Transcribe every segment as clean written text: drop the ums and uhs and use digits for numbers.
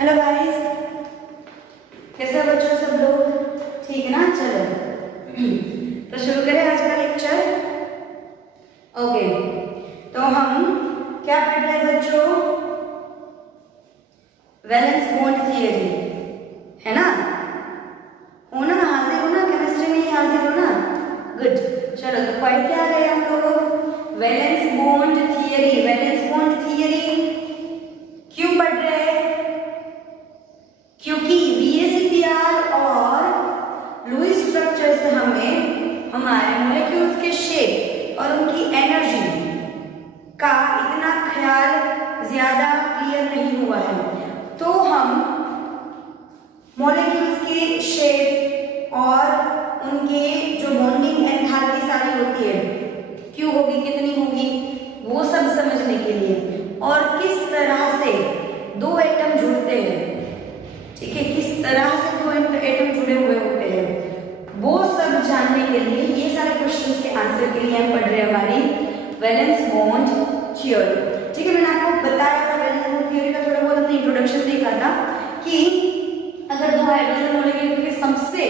Hello guys, कैसे हो बच्चों सब लोग? ठीक है ना? चलो तो शुरू करें आज का लेक्चर। ओके, तो हम क्या पढ़ रहे हैं बच्चों? वैलेंस बॉन्ड थियरी, है ना? हो ना? हाजिर हो ना? केमिस्ट्री में ही हाजिर हो ना? गुड। चलो तो पढ़ के आ गए हम लोग valence bond theory. Valence bond theory क्यों पढ़ रहे हैं? क्योंकि VSEPR और लुईस स्ट्रक्चर से हमें हमारे मॉलिक्यूल्स के शेप और उनकी एनर्जी का इतना ख्याल ज्यादा क्लियर नहीं हुआ है। तो हम मॉलिक्यूल्स के शेप और उनके जो बॉन्डिंग एंथैल्पी सारी होती है, क्यों होगी, कितनी होगी, वो सब समझने के लिए और किस तरह से दो एटम जुड़ते हैं, ठीक है, किस तरह से दो एटम जुड़े हुए होते हैं, वो सब जानने के लिए ये सारे क्वेश्चंस के आंसर के लिए हम पढ़ रहे हैं हमारी वैलेंस बॉन्ड थ्योरी। ठीक है, मैंने आपको बताया था वैलेंस बॉन्ड थ्योरी का थोड़ा बहुत हमने इंट्रोडक्शन देखा था कि अगर दो हाइड्रोजन मॉलिक्यूल के सबसे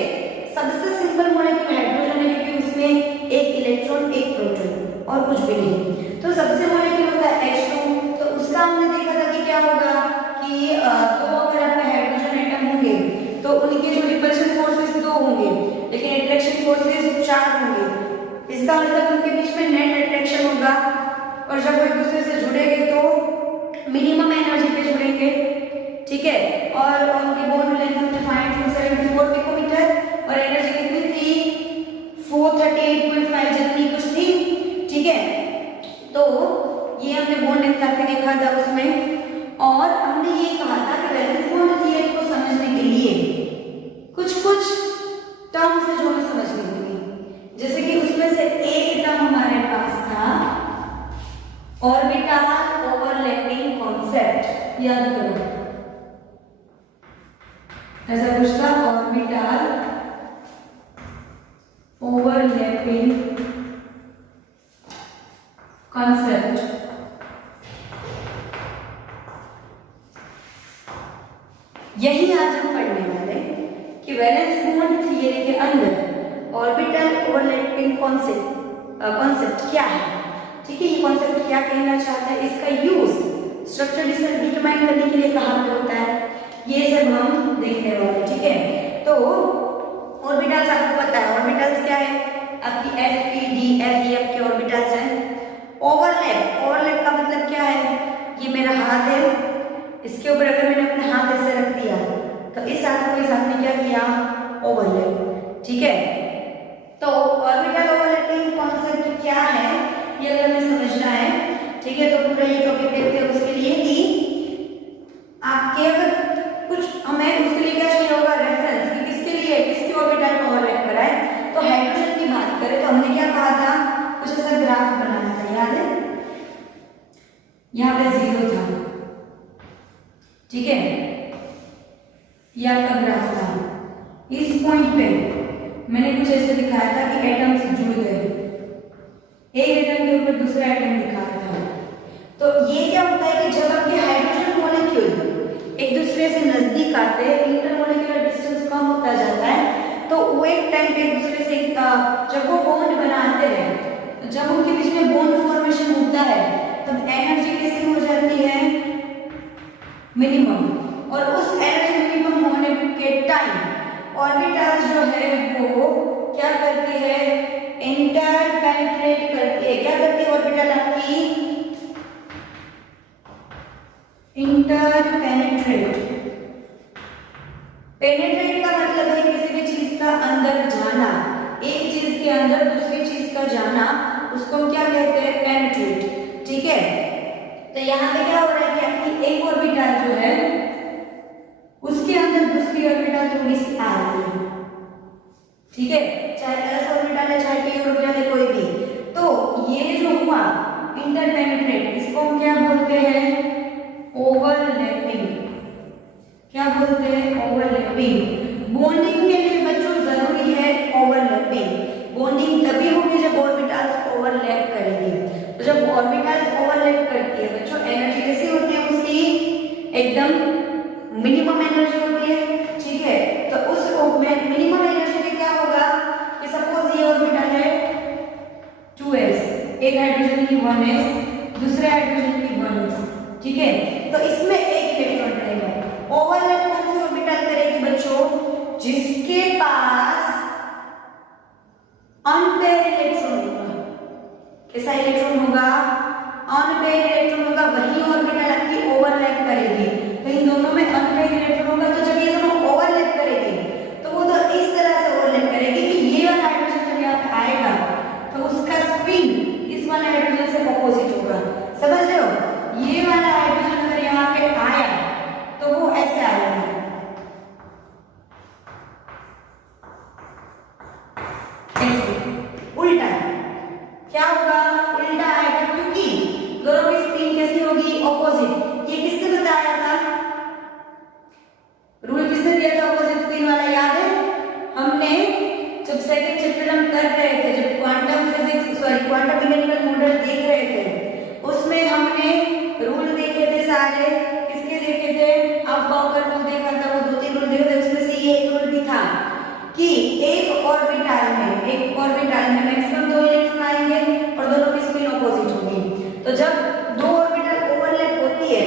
सिंपल मॉलिक्यूल हाइड्रोजन है, क्योंकि उसमें एक इलेक्ट्रॉन एक प्रोटॉन और कुछ भी नहीं, तो सबसे मॉलिक्यूल होता है H2। तो उसका हमने देखा था कि क्या होगा कि दो अगर आपके हाइड्रोजन एटम होंगे तो उनके जो रिपल्शन फोर्सेस दो होंगे लेकिन अट्रैक्शन फोर्सेस 4 होंगे। इसका मतलब उनके बीच में नेट अट्रैक्शन होगा और जब वो एक दूसरे से जुड़ेंगे तो मिनिमम एनर्जी पे जुड़ेंगे, ठीक है। और उनकी बॉन्ड लेंथ हमने फाइंड की 74 पिकोमीटर और एनर्जी कितनी थी 438.5 जितनी कुछ थी, ठीक है। तो ये हमने बॉन्ड एंथैल्पी देखा था उसमें, और हमने ये कहा था कि वैलेंस बॉन्ड थियरी को समझने के लिए कुछ टर्म्स है जो हमें समझनी होगी। जैसे कि उसमें से एक टर्म हमारे पास था ऑर्बिटल ओवरलैपिंग कॉन्सेप्ट, याद करो। ऐसा कुछ था ऑर्बिटल ओवरलैपिंग कॉन्सेप्ट। यही आज हम पढ़ने वाले कि वैलेंस बॉन्ड थियरी के अंदर ऑर्बिटल ओवरलैपिंग कॉन्सेप्ट क्या है, ठीक है। ये कॉन्सेप्ट क्या कहना चाहता है, इसका यूज स्ट्रक्चर डिटरमाइन करने के लिए कहाँ पे होता है, ये सब हम देखने वाले, ठीक है। तो ऑर्बिटल्स आपको पता है, ऑर्बिटल्स क्या है आपकी S P D F E आपके ऑर्बिटल्स हैं। ओवरलैप का मतलब क्या है, ये मेरा हाथ है, इसके ऊपर अगर मैंने अपना हाथ ऐसे रख दिया तो इस हाथ को इस हाथ में क्या किया, ओवरलैप, ठीक है। तो ऑर्बिटल ओवरलैपिंग कॉन्सेप्ट क्या है ये अगर हमें समझना है, ठीक है, तो पूरा ये टॉपिक देखते हैं। उसके लिए कि आपके अगर कुछ हमें उसके लिए क्या चाहिए होगा, रेफरेंस कि किसके लिए किसकी ऑर्बिटल को ओवरलैप कराए। तो हाइड्रोजन की बात करें तो हमने क्या कहा था, कुछ ऐसा ग्राफ बनाना था, याद है, यहाँ पे 0 था, ठीक है, ये आपका ग्राफ था। इस पॉइंट पे मैंने कुछ ऐसे दिखाया था कि एटम्स जुड़ गए, एक एटम के ऊपर दूसरा एटम दिखाया था। तो ये क्या होता है कि जब आपके हाइड्रोजन मॉलिक्यूल एक दूसरे से नजदीक आते हैं, इंटरमॉलिक्यूलर डिस्टेंस कम होता जाता है, तो वो एक टाइम पे एक दूसरे से जब वो बॉन्ड बनाते हैं, जब उनके बीच में बॉन्ड फॉर्मेशन होता है तब एनर्जी कैसी हो जाती है, मिनिमम। और उस एनर्जी मिनिमम होने के टाइम ऑर्बिटल्स जो है वो क्या करती है, इंटरपेनिट्रेट करती है। क्या करती है ऑर्बिटल आपकी, इंटरपेनिट्रेट। पेनिट्रेट का मतलब है किसी भी चीज का अंदर जाना, एक चीज के अंदर दूसरी चीज का जाना, उसको हम क्या कहते हैं, पेनिट्रेट, ठीक है। तो यहाँ पे क्या हो रहा है कि आपकी एक ऑर्बिटल जो है उसके अंदर दूसरी ऑर्बिटल थोड़ी सी आ रही है, ठीक है, चाहे s ऑर्बिटल है चाहे p ऑर्बिटल है कोई भी। तो ये जो हुआ इंटरपेनिट्रेट, इसको हम क्या बोलते हैं, ओवरलैपिंग। क्या बोलते हैं, ओवरलैपिंग। बॉन्डिंग के लिए बच्चों जरूरी है ओवरलैपिंग। बॉन्डिंग तभी होगी जब ऑर्बिटल्स ओवरलैप करेंगे। तो जब ऑर्बिटल्स ओवरलैप करती है बच्चों, एनर्जी कैसी होती है उसकी, एकदम मिनिमम हाइड्रोजन की बॉन्ड्स, ठीक है। तो इसमें एक इलेक्ट्रॉन रहेगा। ओवरलैप कौन सी ऑर्बिटल करेगी बच्चों? जिसके पास अनपेयर इलेक्ट्रॉन होगा। कैसा इलेक्ट्रॉन होगा? अनपेयर इलेक्ट्रॉन होगा, वही ऑर्बिटल आपकी ओवरलैप करेगी। तो इन दोनों में अनपेयर इलेक्ट्रॉन होगा, तो जब ये दोनों ओवरलैप करेगी तो वो तो इस तरह से ओवरलैप करेगी कि ये वाला हाइड्रोजन जब यहाँ पे आएगा तो उसका स्पिन इस वाले हाइड्रोजन से अपोजिट होगा। समझ रहे हो? ये वाला हाइड्रोजन अगर यहाँ पे आया तो वो ऐसे आएगा, ऐसे उल्टा। क्या होगा? उल्टा आएगा, क्योंकि दोनों की स्पिन कैसी होगी? ऑपोजिट। ये किसने बताया था? रूल किसने दिया था ऑपोजिट स्पिन वाला? याद है? हमने जब सेकंड चैप्टर हम कर रहे थे, जब quantum physics quantum mechanical model देख रहे थे, उसमें हमने रूल देखे थे सारे। किसके देखे थे? अफबाउ का रूल देखा था, वो 2-3 रूल देखे थे, उसमें से ये एक रूल भी था कि एक ऑर्बिटल में मैक्सिमम 2 इलेक्ट्रॉन आएंगे और दोनों की स्पिन ऑपोजिट होगी। तो जब 2 ऑर्बिटल ओवरलैप होती है,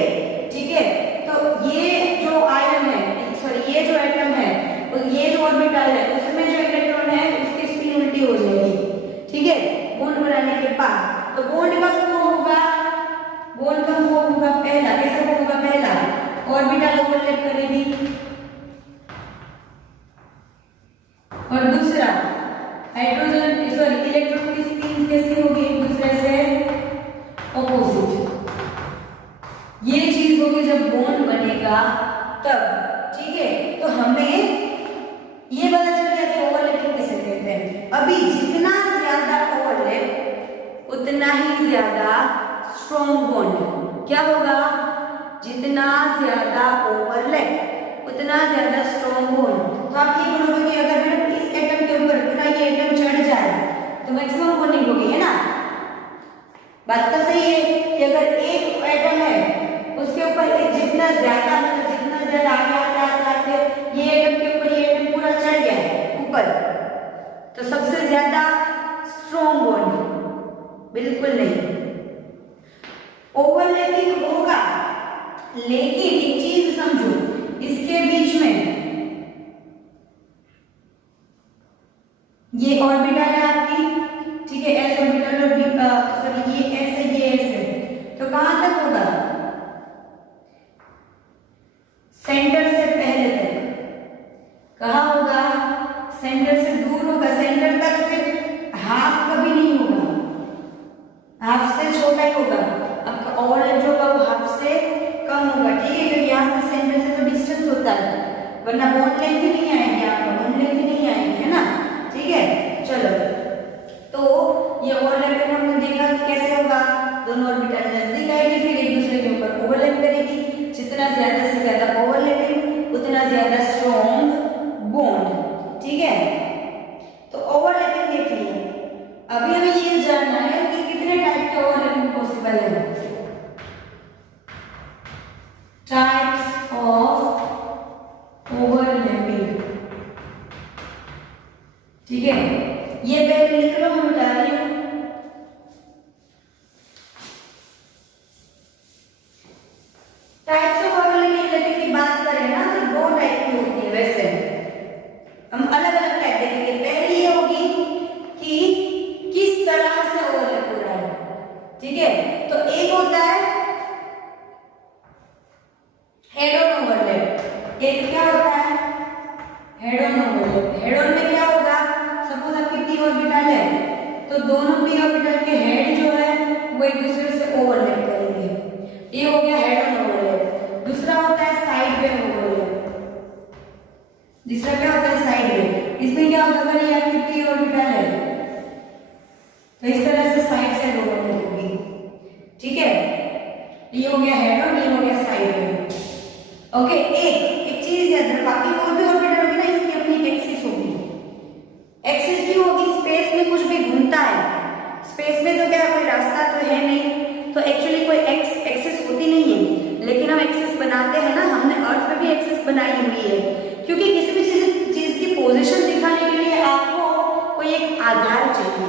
ठीक है, तो ये जो आयन है, ये जो एटम है, ये जो ऑर्बिटल है, उसमें जो इलेक्ट्रॉन है उसकी स्पिन उल्टी हो जाएगी, ठीक है, बॉन्ड बनाने के बाद। तो बॉन्ड कब फॉर्म होगा? बॉन्ड कब फॉर्म होगा? पहला। कैसे फॉर्म होगा? पहला ऑर्बिटल ओवरलैप करेगी, और दूसरा इलेक्ट्रॉन की स्पिन कैसी होगी? एक दूसरे से ऑपोजिट। ये चीज होगी जब बॉन्ड बनेगा तब, ठीक है। तो हमें ये पता चल गया कि ओवरलैपिंग किसे कहते हैं। अभी जितना ज्यादा ओवरलैप उतना ही ज्यादा स्ट्रॉन्ग बॉन्ड। क्या होगा? जितना ज्यादा ओवरलैप उतना ज्यादा स्ट्रॉन्ग बॉन्ड। तो आप ये बोलोगे कि अगर मैडम इस एटम के ऊपर पूरा ये एटम चढ़ जाए तो मैक्सिमम बॉन्डिंग होगी, है ना? बात तो सही है कि अगर एक एटम है उसके ऊपर जितना ज्यादा आगे ये एटम के ऊपर ये एटम पूरा चढ़ गया ऊपर, तो सबसे ज्यादा स्ट्रॉन्ग बॉन्ड बिल्कुल नहीं। ओवरलैपिंग होगा, लेकिन एक चीज समझो, इसके बीच में ये ऑर्बिटल है आपकी, ठीक है, एस ऑर्बिटल और ये एस है, ये एस है। तो कहां तक होगा? सेंटर से पहले तक। कहां होगा? सेंटर से दूर होगा। सेंटर तक सिर्फ हाफ कभी नहीं होगा, हाफ से छोटा ही होगा। अब ओवरलैप जो होगा वो हाफ से कम होगा, ठीक है, क्योंकि यहाँ से सेंटर से तो डिस्टेंस होता है, वरना बॉन्ड लेंथ ही नहीं आएगी, आपका बॉन्ड लेंथ ही नहीं आएगी, है ना? ठीक है, चलो। तो ये ओवरलैप हमने देखा कि कैसे होगा। दोनों ऑर्बिटल नजदीक आएगी, फिर एक दूसरे के ऊपर ओवरलैप करेगी। जितना ज्यादा से ज्यादा ओवरलैपिंग उतना ज्यादा स्ट्रॉन्ग बॉन्ड, ठीक है। तो ओवरलैपिंग देख लिया। अभी हमें ये जानना है कि कितने टाइप के ओवरलैपिंग पॉसिबल है। टाइप्स ऑफ ओवरलैपिंग, ठीक है, ये पहले लिख लो, मैं बता रही हूं। टाइप्स ऑफ ओवरलैपिंग की बात करें ना तो 2 टाइप की होती है। वैसे हम अलग अलग टाइप देखेंगे। पहली ये होगी कि किस तरह से ओवरलैप हो रहा है, ठीक है। तो एक होता है हेड ऑन ओवरलैप। एक क्या होता है? Head on overlap. Head on में क्या होगा? सपोज आपकी पी ऑर्बिटल है, तो दोनों पी ऑर्बिटल के हेड जो है वो एक दूसरे से ओवरलैप करेंगे। ये हो गया हेड ऑन ओवरलैप। दूसरा होता है साइड पे ओवरलैप। दूसरा क्या होता है? साइड पे। इसमें क्या होगा? अगर ये आपकी पी ऑर्बिटल है तो इस तरह से साइड से ओवरलैप होगी, ठीक है। ये हो गया हेड ऑन, ये हो गया साइड पे। ओके, एक चीज याद रखो, आपकी कोई भी ऑर्बिटल होगी ना, इसकी अपनी एक्सिस होगी। एक्सिस क्यों होगी? स्पेस में कुछ भी घूमता है, स्पेस में तो क्या कोई रास्ता तो है नहीं, तो एक्चुअली कोई एक्सिस होती नहीं है, लेकिन हम एक्सिस बनाते हैं ना। हमने अर्थ में भी एक्सिस बनाई हुई है, क्योंकि किसी भी चीज की पोजीशन दिखाने के लिए आपको कोई एक आधार चाहिए।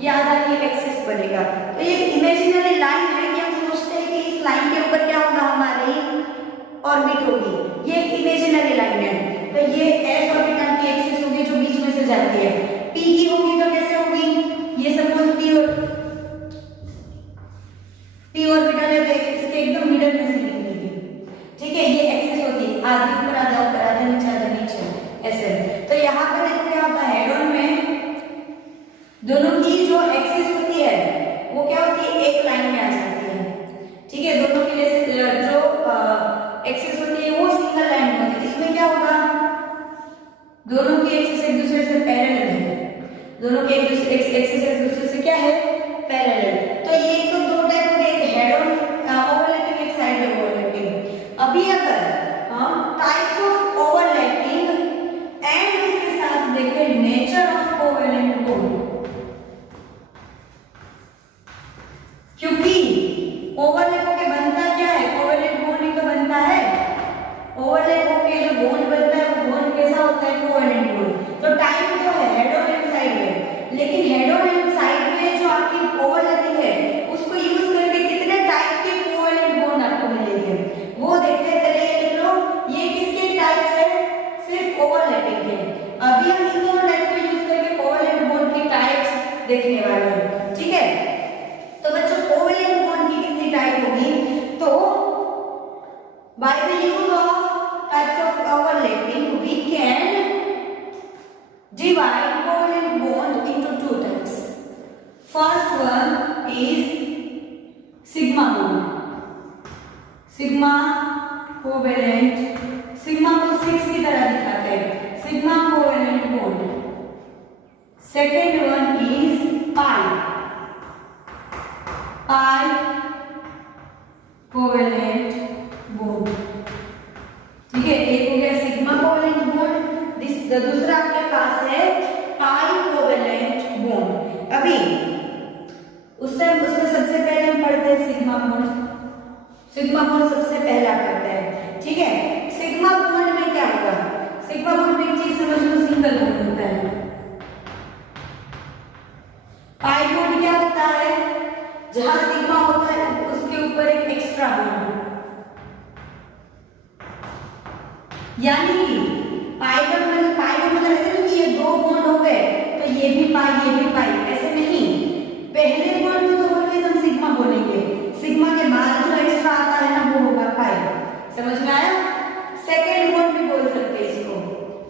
ये आधार की एक्सिस बनेगा। तो ये इमेजिनरी लाइन है कि हम सोचते ऑर्बिट होगी, ये इमेजिनरी लाइन है। तो ये एस ऑर्बिटल की एक्सिस होगी जो बीच में से जाती है। पी की होगी तो कैसे होगी, ये सपोज पी ऑर्बिटल है तो इसके एकदम मिडल में से निकलेगी, ठीक है। ये एक्सिस होती है, आधी ऊपर आधा ऊपर आधा नीचे आधा नीचे ऐसे। तो यहाँ पे देखो क्या होता है, हेड ऑन में दोनों की जो एक्सिस होती है वो क्या होती है, एक लाइन में आ जाती है, ठीक है। दोनों के लिए जो एक्सिस होती है वो सिंगल लाइन में होती है। इसमें क्या होगा, दोनों की एक्सिस एक दूसरे से पैरेलल है, दोनों के एक्सिस एक दूसरे से क्या है, पैरेलल। तो ये तो दो टाइप के, एक हेड ऑन ओवरलैपिंग, एक साइड ओवरलैपिंग। अभी अगर हम टाइप्स ऑफ ओवरलैपिंग एंड उसके साथ देखें नेचर ऑफ कोवेलेंट बॉन्ड, क्योंकि ओवरलैप होके बनता क्या है, कोवेलेंट बॉन्ड ही तो बनता है। ओवरलैप होके जो बॉन्ड बनता है वो बॉन्ड कैसा होता है, कोवेलेंट बॉन्ड। तो टाइप तो है हेड ऑन एंड साइड में, लेकिन हेड ऑन एंड साइड में जो आपकी ओवरलैपिंग है उसको यूज करके कितने टाइप के कोवेलेंट बॉन्ड आपको मिलेंगे वो देखते हैं। पहले ये लिख लो, ये किसके टाइप्स है, सिर्फ ओवरलैपिंग के। अभी हम इन दोनों टाइप को यूज करके कोवेलेंट बॉन्ड की टाइप्स देखने वाले हैं, ठीक है। तो बच्चों कोवेलेंट बॉन्ड की कितनी टाइप होगी, तो by the use of types of overlapping we can divide covalent bond into two types. First one is sigma bond. Sigma covalent, sigma को 6 की तरह दिखाते हैं, sigma covalent bond. Second one is pi. Pi covalent bond. ठीक है, एक हो गया सिग्मा कोवेलेंट बॉन्ड, दूसरा आपके पास है पाई कोवेलेंट बॉन्ड। अभी उसमें सबसे पहले हम पढ़ते हैं सिग्मा बॉन्ड। सिग्मा बॉन्ड सबसे पहला पढ़ते हैं, ठीक है। सिग्मा बॉन्ड में क्या होगा, सिग्मा बॉन्ड में एक चीज समझ लो, सिंगल बॉन्ड होता है। पाई बॉन्ड क्या होता है, जहां सिग्मा होता है उसके ऊपर एक एक्स्ट्रा बॉन्ड, यानी कि पाई मतलब ऐसे नहीं कि ये दो बॉन्ड हो गए तो ये भी पाई, ऐसे नहीं। पहले बॉन्ड में तो ऑलवेज हम सिग्मा बोलेंगे, सिग्मा के बाद जो एक्स्ट्रा आता है ना वो होगा पाई, समझ में आया। सेकंड बॉन्ड भी बोल सकते हैं इसको,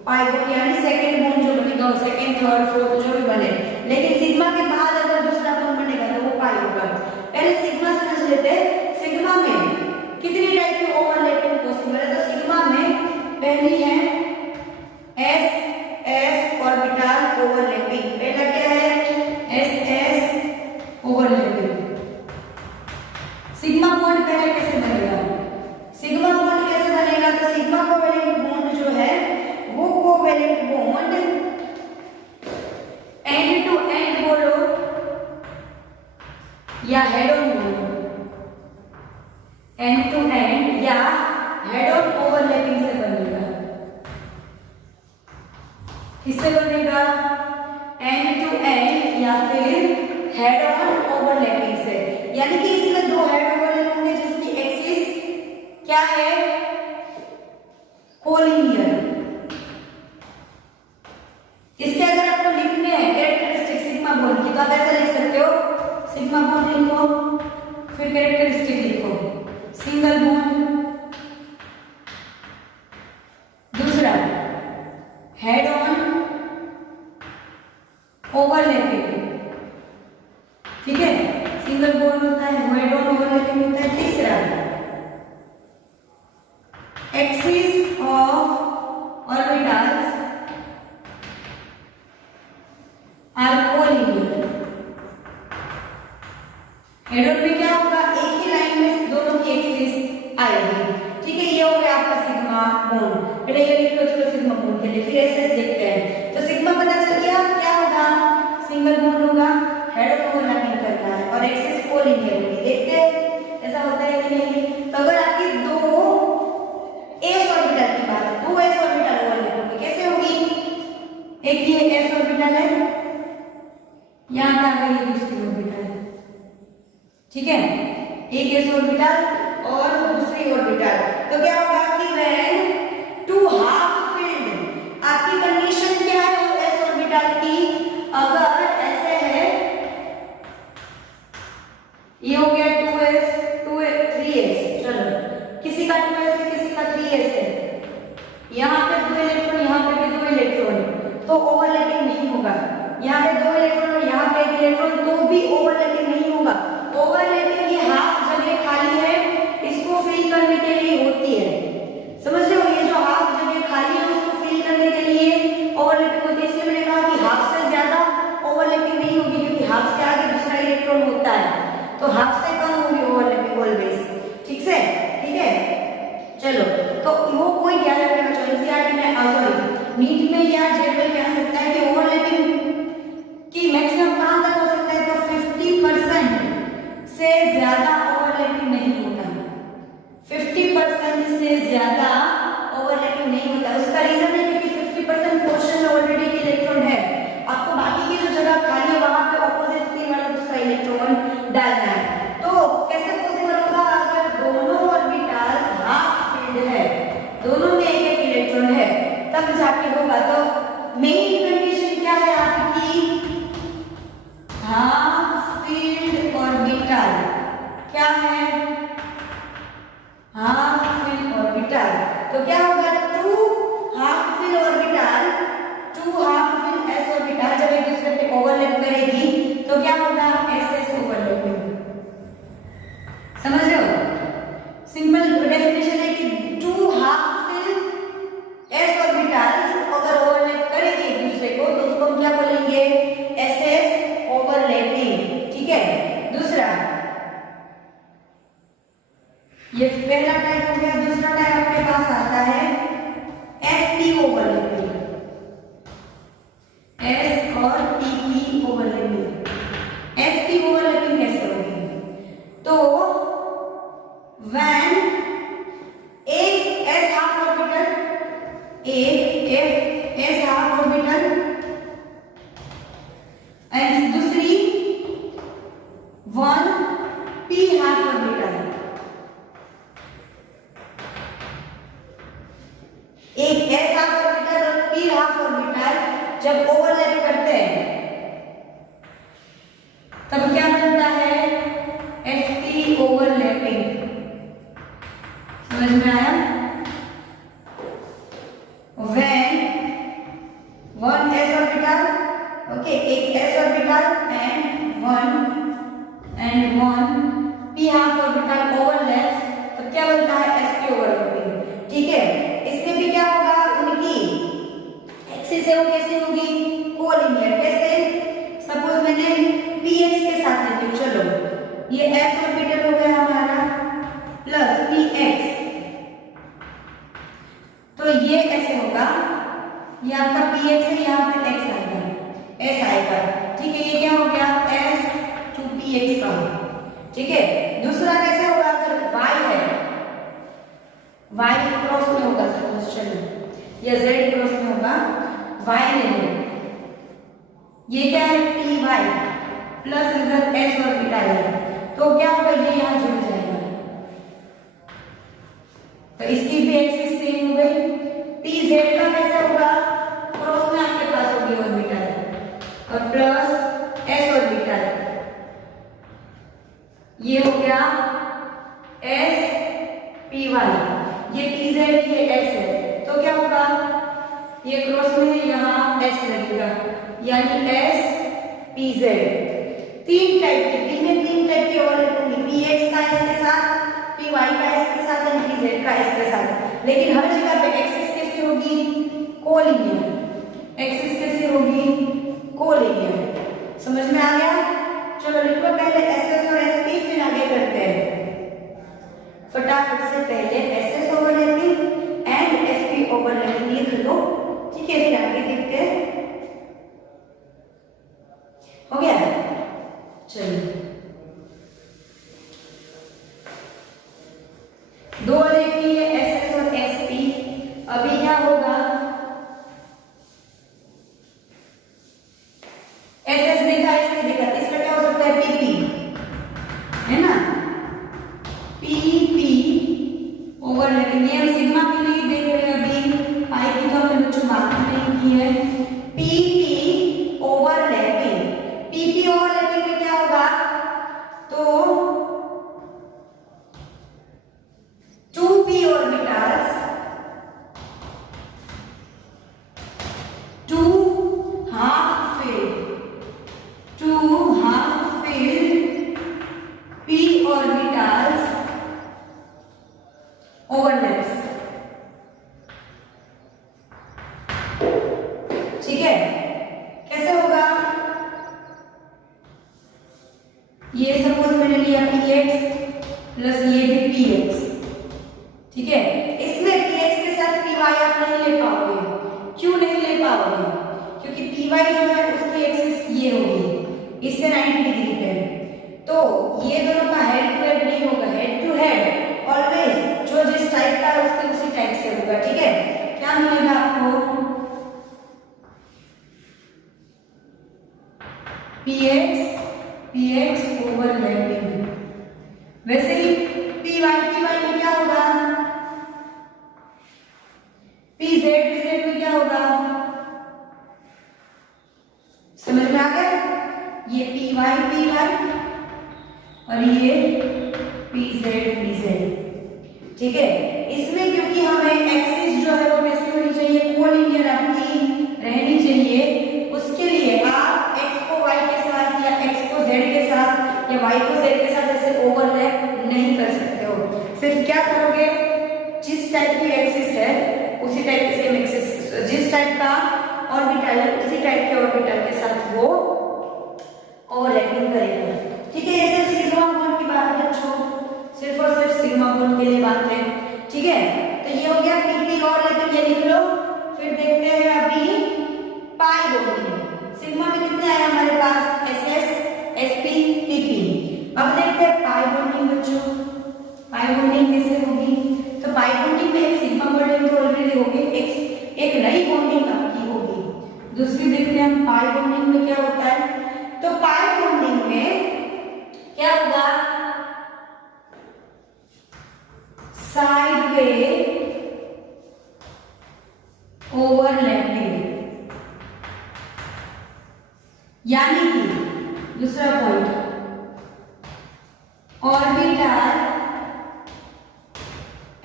पाई बॉन्ड यानी सेकंड बॉन्ड जो बनेगा वो सेकंड थर्ड फोर्थ जो भी बने, लेकिन सिग्मा के बाद अगर दूसरा बॉन्ड बनेगा तो वो पाई होगा। पहले सिग्मा समझ लेते हैं, सिग्मा में कितनी टाइप की ओवरलैपिंग पॉसिबल है। तो सिग्मा में पहली है एस ऑर्बिटल ओवरलैपिंग, पहला क्या है, एस ओवरलैपिंग। सिग्मा बॉन्ड पहले कैसे बनेगा, सिग्मा बॉन्ड कैसे बनेगा, तो सिग्मा कोवेलेंट बॉन्ड जो है वो covalent bond end to end बोलो या हेड ऑन बोलो, एंड टू एंड या हेड ऑन ओवरलैपिंग से बनेगा। किससे बनेगा, एंड टू एंड या फिर हेड ऑन ओवरलैपिंग से, यानी कि इसमें दो हेड ओवरलैप होंगे जिसकी एक्सिस क्या है, कोलिनियर। इसके अगर आपको लिखने हैं कैरेक्टरिस्टिक सिग्मा बॉन्ड की तो आप ऐसा लिख सकते हो, सिग्मा बॉन्ड लिखो फिर कैरेक्टरिस्टिक लिखो, सिंगल बॉन्ड, दूसरा हेड ऑन ओवरलैपिंग, ठीक है, सिंगल बॉन्ड होता है, हेड ऑन ओवरलैपिंग होता है। तीसरा axis of orbitals are collinear. Head on में क्या होगा, एक ही लाइन में दोनों की एक्सिस आएगी, ठीक है। ये हो गया आपका सिग्मा बॉन्ड, पहले ये लिख लो, चलो सिग्मा बॉन्ड के लिए फिर एसएस देखते हैं। तो सिग्मा पता चल गया क्या होगा, सिंगल बॉन्ड होगा, हेड ऑन ओवरलैपिंग करना है और एक्सिस कोलिनियर होगी। देखते हैं ऐसा होता है कि नहीं। तो अगर आपकी दो एस ऑर्बिटल की बात है, दो एस ऑर्बिटल ओवरलैप होगी, कैसे होगी, एक ये एस ऑर्बिटल है, यहां पे आ गई दूसरी ऑर्बिटल, ठीक है, एक एस ऑर्बिटल और दूसरी ऑर्बिटल। तो क्या होगा कि व्हेन टू हाफ फील्ड, आपकी कंडीशन क्या है s ऑर्बिटल की, अगर ऐसे है, ये हो गया 2s 3s, चलो किसी का 2s है किसी का 3s है, यहाँ पे 2 इलेक्ट्रॉन यहाँ पे भी 2 इलेक्ट्रॉन, तो ओवरलैपिंग नहीं होगा। यहाँ पे 2 इलेक्ट्रॉन और यहाँ पे 1 इलेक्ट्रॉन, तो भी ओवरलैपिंग नहीं होगा। ओवरलैपिंग ये हाफ जगह खाली है, इसको फिल करने के लिए होती है, समझ रहे हो, ये जो हाफ जगह खाली है उसको फिल करने के लिए ओवरलैपिंग होती है। इसलिए मैंने कहा कि हाफ से ज्यादा ओवरलैपिंग नहीं होगी, क्योंकि हाफ से आगे दूसरा इलेक्ट्रॉन होता है, तो हाफ से कम होगी ओवरलैपिंग ऑलवेज, ठीक से, ठीक है। चलो तो वो कोई याद रखने का चॉइस यार में सॉरी नीट में या जेडबल में आ सकता है कि ओवरलैपिंग की मैक्सिमम कहां तक हो सकता है, तो 50% से ज्यादा ओवरलैपिंग नहीं होता, 50% से ज्यादा ओवरलैपिंग नहीं होता। उसका रीजन है क्योंकि 50% पोर्शन में ऑलरेडी इलेक्ट्रॉन है, आपको बाकी की जो जगह खाली है वहां पे ऑपोजिट स्पिन वाला दूसरा इलेक्ट्रॉन डालना है। तो कैसे पॉसिबल होगा, अगर दोनों ऑर्बिटल्स हाफ फील्ड है, दोनों में एक एक इलेक्ट्रॉन है, तब जाके होगा। तो मेन कंडीशन क्या है आपकी, हाफ फील्ड ऑर्बिटल, क्या है, हाफ फील्ड ऑर्बिटल। तो क्या होगा, two half filled orbital, two half filled s orbital जब एक दूसरे पे ओवरलैप करेगी तो क्या होगा, ss ओवरलैपिंग, समझ रहे हो। सिंपल डेफिनेशन है कि two half filled s orbitals अगर ओवरलैप करेंगे एक दूसरे को तो उसको हम क्या बोलेंगे, ss ओवरलैपिंग, ठीक है। दूसरा, ये पहला टाइप हो गया। दूसरा टाइप आपके पास आता है sp ओवरलैपिंग, s और p की ओवरलैपिंग। sp ओवरलैपिंग कैसे होगी, तो व्हेन एक s हाफ ऑर्बिटल, एक s हाफ ऑर्बिटल एंड दूसरी 1 p हाफ ऑर्बिटल, एक s हाफ ऑर्बिटल और p हाफ ऑर्बिटल जब ओवरलैप करते हैं तब क्या बनता है, sp ओवरलैपिंग, समझ में आया। When 1 s ऑर्बिटल, ओके, एक s orbital and 1 p half orbital overlaps, तब क्या बनता है, sp ओवरलैपिंग, ठीक है। इसमें भी क्या होगा, उनकी एक्सिस है वो कैसे होगी, कोलिनियर, कैसे, सपोज मैंने px के साथ लेती हूँ, चलो ये s ऑर्बिटल हो गया हमारा प्लस px, तो ये ऐसे होगा, ये आपका px है, यहाँ पे x आएगा, s आएगा, ठीक है। ये क्या हो गया, s to px का, ठीक है। दूसरा कैसे होगा, अगर y है, y क्रॉस में होगा, सपोज चलो या z क्रॉस में होगा, y ले लो, ये क्या है, py प्लस इधर s ऑर्बिटल है, तो क्या होगा, ये यहाँ जुड़ जाएगा, तो इसकी भी एक्सिस सेम हो गई। pz का कैसे होगा, क्रॉस में आपके पास होगी ऑर्बिटल और प्लस s ऑर्बिटल, ये हो गया s py, ये pz ये s है, तो क्या होगा, ये क्रॉस में है, यहाँ s लगेगा, यानी s pz। तीन टाइप की ओवरलैपिंग, px का s के साथ, py का s के साथ और pz का s के साथ, लेकिन हर जगह पे एक्सिस कैसे होगी, कोलिनियर, एक्सिस कैसे होगी, कोलिनियर, समझ में आ गया। चलो लिखो पहले ss और sp, फिर आगे करते हैं फटाफट से। पहले ss overlapping and sp overlapping लिख लो, ठीक है, फिर आगे देखते हैं, हो गया। चलिए दो देखिए SS और SP, अभी क्या होगा, SS देखा, इसमें देखा, इसका क्या हो सकता है, PP है ना, PP ओवरलैपिंग, ये हम सिग्मा के लिए देख रहे हैं अभी, पाई की तो हमने बच्चों बात नहीं की है। पीपी ओवरलैपिंग, पीपी ओवरलैपिंग में क्या होगा, तो 2p orbitals, 2 half filled p orbitals overlaps, ठीक है। कैसे होगा, ये सपोज मैंने लिया px प्लस ये भी px, ठीक है। इसमें px के साथ py आप नहीं ले पाओगे, क्यों नहीं ले पाओगे, क्योंकि py जो है उसकी एक्सिस ये होगी इससे 90 डिग्री पे, तो ये दोनों का हेड टू हेड नहीं होगा, हेड टू हेड ऑलवेज जो जिस टाइप का है उसके उसी टाइप से होगा, ठीक है। क्या मिलेगा आपको, px ओवरलैपिंग, वैसे ही py में क्या होगा, pz में क्या होगा, समझ में आ गया, ये py और ये pz, ठीक है। इसमें क्योंकि हमें एक्सिस जो है वो कैसे होनी चाहिए, कोलिनियर आपकी रहनी चाहिए, उसके लिए आप x को y के साथ या x को z के साथ या y को z के साथ ऐसे ओवरलैप नहीं कर सकते हो, सिर्फ क्या करोगे, जिस टाइप की एक्सिस है उसी टाइप की सेम एक्सिस, जिस टाइप का ऑर्बिटल है उसी टाइप के ऑर्बिटल के साथ वो ओवरलैपिंग करेगा, ठीक है। ये सिर्फ सिग्मा बॉन्ड की बात है बच्चों, सिर्फ और सिर्फ सिग्मा बॉन्ड के लिए बात है, ठीक है। तो ये हो गया पीपी ओवरलैपिंग, ये लिख लो। फिर देखते हैं अभी पाई बॉन्डिंग, सिग्मा में कितने आए हमारे पास, एसएस एसपी पीपी। अब देखते हैं पाई बॉन्डिंग बच्चों, पाई बॉन्डिंग कैसे होगी, तो पाई बॉन्डिंग में एक सिग्मा बॉन्डिंग तो ऑलरेडी होगी, एक नई बॉन्डिंग आपकी होगी, दूसरी देखते हैं हम पाई बॉन्डिंग में क्या होता है। तो पाई बॉन्डिंग में क्या होगा, साइड वे ओवरलैपिंग, यानी कि दूसरा point, orbital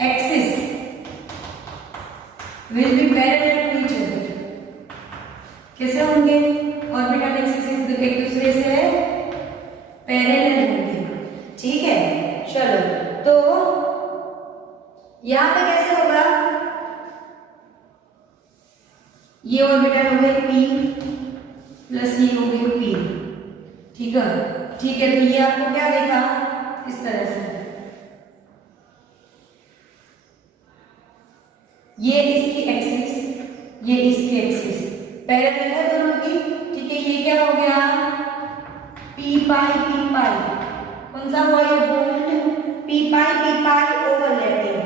axis will be parallel to each other, कैसे होंगे, ऑर्बिटल एक्सिस एक दूसरे से पैरेलल होंगे, ठीक है। चलो, तो यहां पे कैसे होगा, ये ऑर्बिटल हो गए p प्लस ये हो गई p, ठीक है, ठीक है। तो ये आपको क्या देखा, इस तरह से, ये इसकी एक्सिस, ये इसकी एक्सिस पैरेलल है दोनों की, ठीक है। ये क्या हो गया, p पाई, कौन सा हुआ ये बॉन्ड, p पाई ओवरलैपिंग,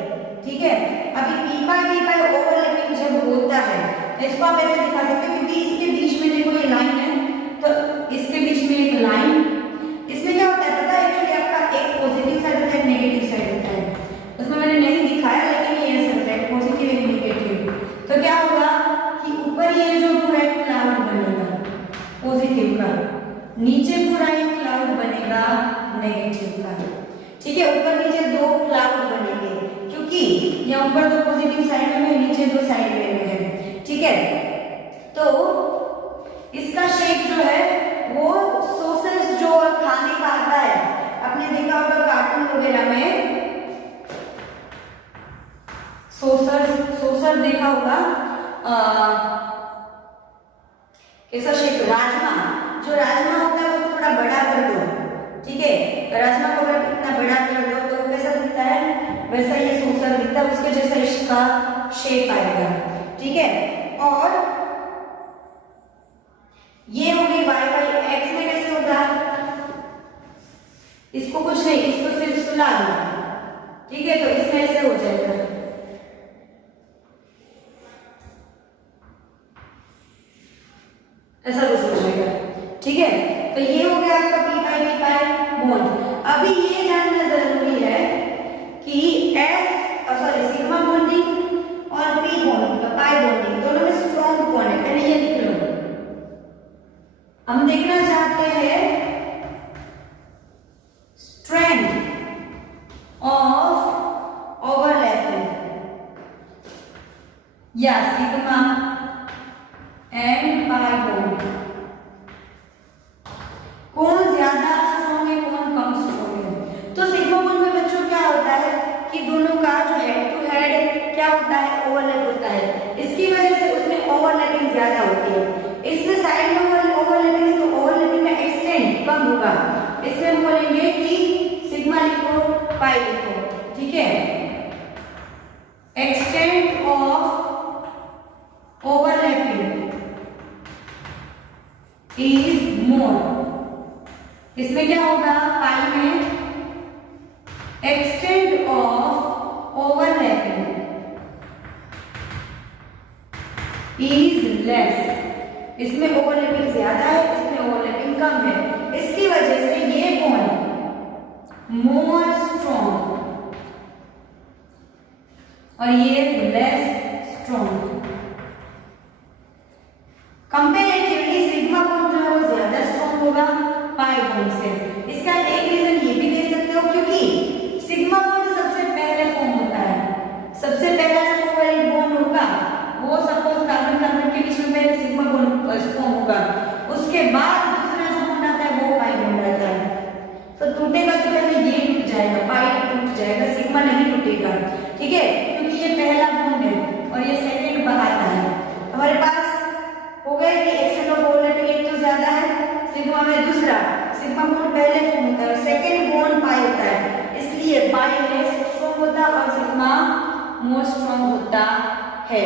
ठीक है। अभी p पाई ओवरलैपिंग जब होता है तो इसको आप ऐसे दिखा सकते हैं, क्योंकि इसके बीच में देखो ये लाइन है, तो इसके बीच में एक लाइन, इसमें क्या होता है पता है, एक्चुअली आपका एक पॉजिटिव साइड होता है, नेगेटिव साइड होता है, उसमें मैंने नहीं दिखाया लेकिन ये ऐसा है, पॉजिटिव एक नेगेटिव। तो क्या होगा कि ऊपर ये जो पूरा एक क्लाउड बनेगा पॉजिटिव का, नीचे पूरा एक क्लाउड बनेगा नेगेटिव का, ठीक है। ऊपर नीचे दो क्लाउड बनेंगे, क्योंकि यहाँ ऊपर दो पॉजिटिव साइड में है, नीचे दो साइड में है, ठीक है। तो इसका शेप जो है वो सॉसेज जो खाने का आता है, आपने देखा होगा कार्टून वगैरह में सोसर देखा होगा, कैसा शेप, राजमा, जो राजमा होता है उसको थोड़ा बड़ा कर दो, ठीक है, राजमा को अगर इतना बड़ा कर दो तो कैसा दिखता है, वैसा ये सोसर दिखता है, उसके जैसा इसका शेप आएगा, ठीक है। और ये हो गई वाई एक्स में कैसे होगा, इसको कुछ नहीं, इसको सिर्फ सुला दो, ठीक है, तो इसमें ऐसे हो जाएगा, ऐसा कुछ हो जाएगा, ठीक है। तो ये हो गया आपका पी पाई बॉन्ड। अभी ये जानना जरूरी है कि एस सॉरी या सिग्मा एंड पाई बॉन्ड, कौन ज्यादा स्ट्रॉन्ग है कौन कम स्ट्रॉन्ग है। तो सिग्मा बॉन्ड में बच्चों क्या होता है कि दोनों का जो हेड टू हेड क्या होता है, ओवरलैप होता है, इसकी वजह से उसमें ओवरलैपिंग ज्यादा होती है। इसमें साइड में ओवरलैपिंग है तो ओवरलैपिंग का एक्सटेंड कम होगा। इसमें हम बोलेंगे कि सिग्मा लिखो पाई लिखो, ठीक है। Extend of overlapping is more, इसमें क्या होगा पाई में extend of overlapping is less, इसमें ओवरलैपिंग ज्यादा है इसमें ओवरलैपिंग कम है, इसकी वजह से ये बॉन्ड मोर स्ट्रॉन्ग और ये less strong. Comparatively sigma bond जो है वो ज्यादा स्ट्रॉन्ग होगा पाई बॉन्ड से। इसका एक रीजन ये भी दे सकते हो क्योंकि सिग्मा बॉन्ड सबसे पहले फॉर्म होता है, सबसे पहला जो कोवैलेंट बॉन्ड होगा वो सपोज कार्बन कार्बन के बीच में पहले सिग्मा बॉन्ड फॉर्म होगा, उसके बाद दूसरा जो बॉन्ड आता है वो पाई बॉन्ड आता है। तो टूटेगा तो पहले ये टूट जाएगा, पाई टूट जाएगा, सिग्मा नहीं टूटेगा, ठीक है, क्योंकि ये पहला बॉन्ड है और ये सेकंड आता है। हमारे पास हो गए कि एक्सटेंड ऑफ ओवरलैपिंग एक तो ज्यादा है सिग्मा में, दूसरा सिग्मा बॉन्ड पहले फॉर्म होता है, सेकंड बॉन्ड पाई होता है, इसलिए पाई लेस स्ट्रॉन्ग होता है और सिग्मा मोर स्ट्रॉन्ग होता है।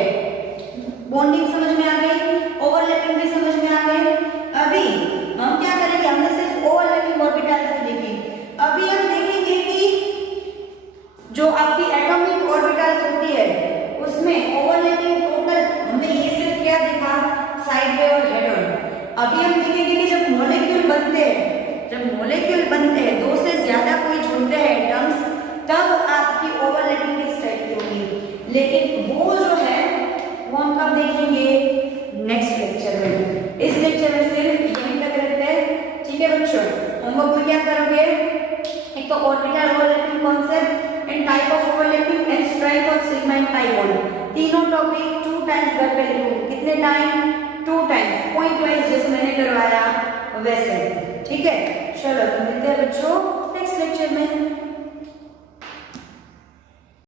बॉन्डिंग समझ में आ गई, ओवरलैपिंग भी समझ में आ गई। अभी हम क्या करेंगे, हमने सिर्फ ओवरलैपिंग ऑर्बिटल्स देखी, अभी हम देखेंगे कि जो आपकी एटॉमिक ऑर्बिटल्स होती है उसमें ओवरलैपिंग टोटल, हमने ये सिर्फ क्या देखा साइड पे और हेड ऑन। अभी हम देखेंगे कि जब मॉलिक्यूल बनते हैं, जब मॉलिक्यूल बनते हैं दो से ज्यादा कोई जुड़ते हैं एटम्स, तब आपकी ओवरलैपिंग किस टाइप की होगी, लेकिन वो जो है वो हम कब देखेंगे, नेक्स्ट लेक्चर में। इस लेक्चर में सिर्फ यहीं तक रहते हैं, ठीक है बच्चों। होमवर्क में क्या करोगे, एक तो orbital overlapping concept and type of overlapping and strength of sigma and pi bond, तीनों टॉपिक 2 टाइम्स घर पे लिखोगे। कितने टाइम, 2 टाइम्स, पॉइंट वाइज जैसे मैंने करवाया वैसे, ठीक है। चलो तो मिलते हैं बच्चों नेक्स्ट लेक्चर में।